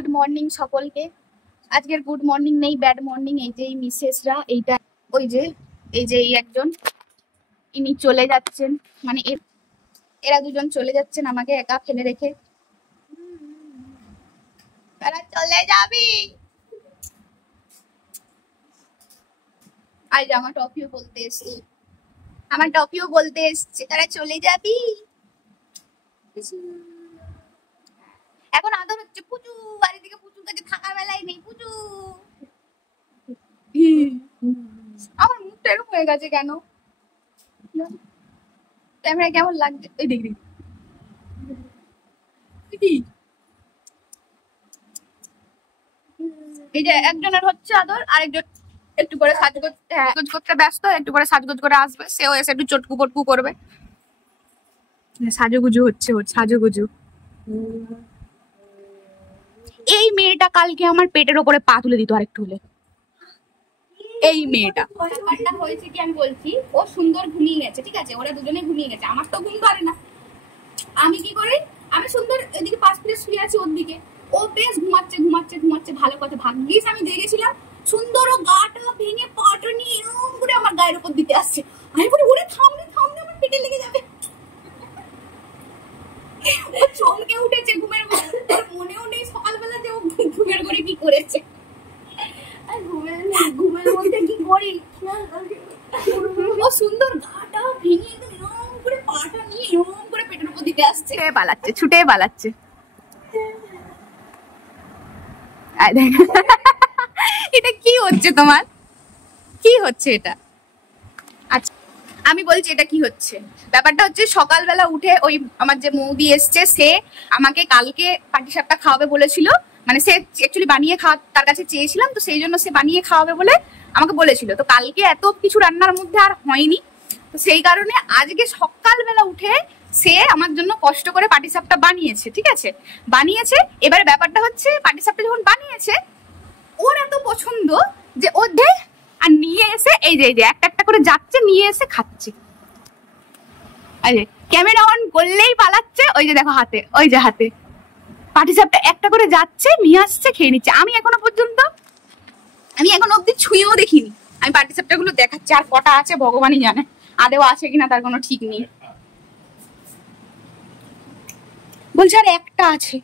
Good morning সকলকে। আজকের good morning নেই, ব্যাড মর্নিং। এই যে মিসেসরা, এইটা ওই যে এই একজন, ইনি চলে যাচ্ছেন, মানে এরা দুজন চলে যাচ্ছেন আমাকে একা ফেলে রেখে। তারা চলে যাবি। আজ আমার টপিও বলতে এসছে, তারা চলে যাবি। এখন আদর হচ্ছে পুচু, আর এদিকে পুচুর কাছে থাকা বেলায় নেই। পুচু, আমার মুখটা এরকম হয়ে গেছে কেন? ক্যামেরা কেমন লাগছে? এই দেখ এই যে একজনের হচ্ছে আদর, আরেকজন একটু করে সাজগোজ করতে ব্যস্ত, একটু করে সাজগোজ করে আসবে, সেও এসে একটু চটকু পটকু করবে। সাজুগুজু হচ্ছে, সাজুগুজু। এই মেয়েটা কালকে আমার পেটের ওপরে পা তুলে দিত আরেকটু হলে। এই মেয়েটা হয়েছে কি আমি বলছি, ও সুন্দর ঘুমিয়ে গেছে, ঠিক আছে, ওরা দুজনে ঘুমিয়ে গেছে, আমার তো ঘুম ধরে না। আমি কি করি, আমি সুন্দর এদিকে পাশ ফিরে শুয়ে আছি ওর দিকে, ও বেশ ঘুমাচ্ছে। ভালো কথা, ভাগ্যিস আমি জেগেছিলাম। সুন্দর ও গাটা ভেঙে পাটা নিয়ে এরকম করে আমার গায়ের উপর দিতে আসছে। আমি বলি ওরে থামলে আমার পেটে লেগে যাবে। ও চমকে উঠেছে ঘুমের মধ্যে, মনেও নেই সকালবেলা যে ও ঘুমের ঘরে কি করেছে। ঘুমের মধ্যে কি করি, ও সুন্দর গাটা ভেঙে এরকম করে পাটা নিয়ে এরকম করে পেটের উপর দিতে আসছে, ছুটে পালাচ্ছে। এটা কি হচ্ছে তোমার, কি হচ্ছে এটা? আচ্ছা আমি বলছি এটা কি হচ্ছে। ব্যাপারটা হচ্ছে সকালবেলা উঠে ওই আমার যে মৌদি এসছে, সে আমাকে কালকে পাটিসাপটা খাওয়াবে বলেছিল, মানে সে অ্যাকচুয়ালি বানিয়ে তার কাছে চেয়েছিলাম, তো সেই জন্য সে বানিয়ে খাওয়াবে বলে আমাকে বলেছিল। তো কালকে এত কিছু রান্নার মধ্যে আর হয়নি, তো সেই কারণে আজকে সকালবেলা উঠে সে আমার জন্য কষ্ট করে পাটিসাপটা বানিয়েছে, ঠিক আছে, বানিয়েছে। এবারে ব্যাপারটা হচ্ছে পাটিসাপটা যখন বানিয়েছে, ওর এত পছন্দ যে ও দে আর নিয়ে এসে এই যে একটা করে যাচ্ছে, নিয়ে এসে খাচ্ছে। এই যে ক্যামেরা অন করলেই পালাচ্ছে, ওই যে দেখো হাতে, ওই যে হাতে পাটিসাপটা একটা করে যাচ্ছে, নিয়ে আসছে, খেয়ে নিচ্ছে। আমি এখন অব্দি ছুঁয়েও দেখিনি। আমি পাটিসাপটা গুলো দেখাচ্ছি, আর কটা আছে ভগবানই জানে, আদেও আছে কিনা তার কোনো ঠিক নেই। বলছে আর একটা আছে।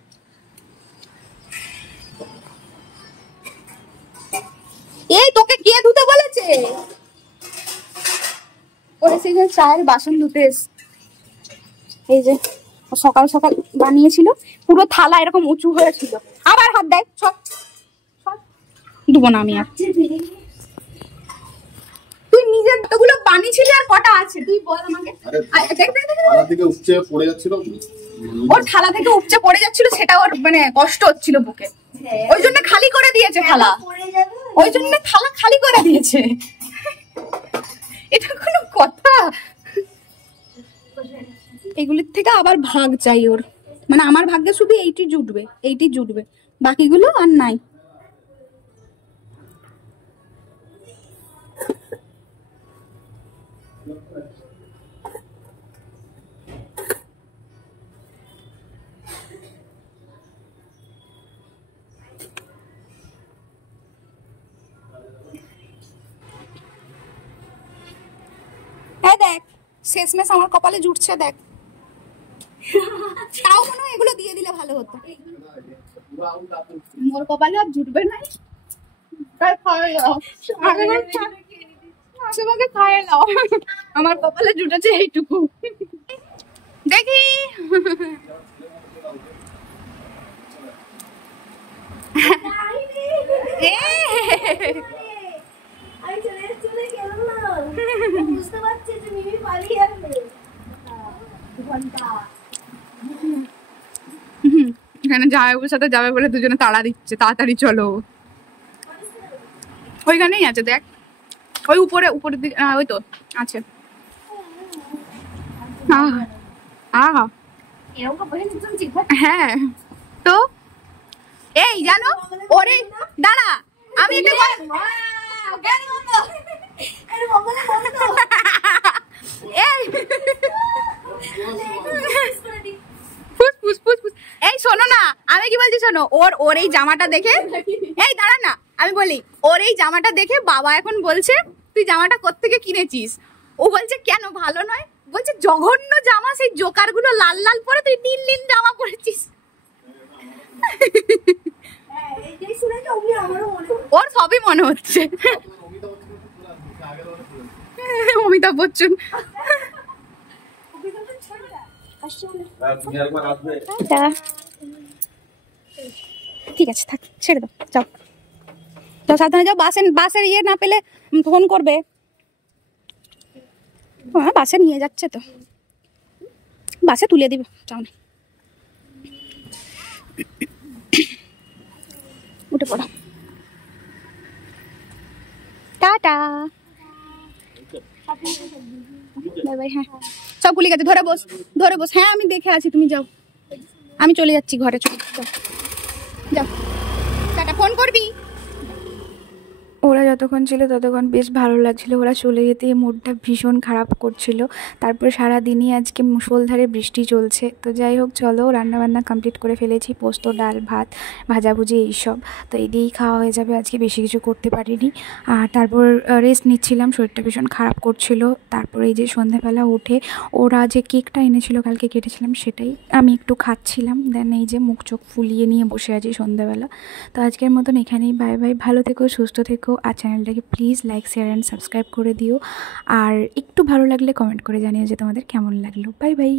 এই তোকে কে ধুতে বলেছে? ওরে সেই চায়ের বাসন ধুতে এসে, এই যে সকাল সকাল বানিয়েছিল, পুরো থালা এরকম উঁচু হয়েছিল। আবার হাত দেয়, সব ধুবো না আমি আর। তুই নিজের গুলো বানিয়েছিলি, আর কটা আছে তুই বল আমাকে। ওর থালা থেকে উপচে পড়ে যাচ্ছিল, সেটা ওর মানে কষ্ট হচ্ছিল বুকে, ওই জন্য খালি করে দিয়েছে থালা, ওই জন্য থালা খালি করে দিয়েছে। এটা কোনো কথা? এগুলির থেকে আবার ভাগ চাই ওর, মানে আমার ভাগ্যে শুধু এইটি জুটবে, বাকিগুলো আর নাই। দেখ শেষমেশ আমার কপালে জুটছে, দেখ। তাও মনে হয় এগুলো দিয়ে দিলে ভালো হতো। মোর কপালে আর জুটবে না, আমার কপালে জুটেছে এইটুকু। দেখি এখানে জামাইবাবুর সাথে যাবে বলে দুজনে তাড়া দিচ্ছে, তাড়াতাড়ি চলো। ওইখানেই আছে দেখ, ওই উপরের দিকে, ওই তো আছে। হ্যাঁ তো এই জানো, ওরে দাঁড়া, আমি এই শোনো না, আমি কি বলছি শোনো, ওর এই জামাটা দেখে, এই দাঁড়া না, আমি বলি, ওর এই জামাটা দেখে বাবা এখন বলছে তুই জামাটা কোত্থেকে কিনেছিস? ও বলছে কেন ভালো নয়? বলছে জঘন্য জামা, সেই জোকার গুলো লাল লাল পরে তুই নীল নীল জামা পরেছিস। ওর সবই মনে হচ্ছে। অমিতাভ বচ্চন। ঠিক আছে থাক, ছেড়ে দাও, যাও যাও, সাবধানে যাও। বাসের ইয়ে না পেলে ফোন করবে। হ্যাঁ বাসে নিয়ে যাচ্ছে তো, বাসে তুলে দিবে, যাও না, উঠে পড়ো, টাটা, বাই বাই। হ্যাঁ সব ভুলে গেছে, ধরে বস, ধরে বস। হ্যাঁ আমি দেখে আছি, তুমি যাও, আমি চলে যাচ্ছি ঘরে, চলে যাও, যাও, টাটা, ফোন করবি। ওরা যতক্ষণ ছিল ততক্ষণ বেশ ভালো লাগছিল, ওরা চলে যেতে মুডটা ভীষণ খারাপ করছিল। তারপরে সারাদিনই আজকে মুষলধারে বৃষ্টি চলছে। তো যাই হোক চলো, রান্নাবান্না কমপ্লিট করে ফেলেছি, পোস্ত, ডাল, ভাত, ভাজাভুজি এইসব। তো এই দিয়েই খাওয়া হয়ে যাবে, আজকে বেশি কিছু করতে পারিনি। আর তারপর রেস্ট নিচ্ছিলাম, শরীরটা ভীষণ খারাপ করছিল। তারপরে এই যে সন্ধ্যাবেলা উঠে ওরা যে কেকটা এনেছিল কালকে কেটেছিলাম, সেটাই আমি একটু খাচ্ছিলাম। দেন এই যে মুখ চোখ ফুলিয়ে নিয়ে বসে আছি সন্ধ্যাবেলা। তো আজকের মতন এখানেই, বাই বাই, ভালো থেকো, সুস্থ থেকো। আর চ্যানেলটাকে please like, share and subscribe করে দিও। আর একটু ভালো লাগলে কমেন্ট করে জানিও যে তোমাদের কেমন লাগলো। Bye bye.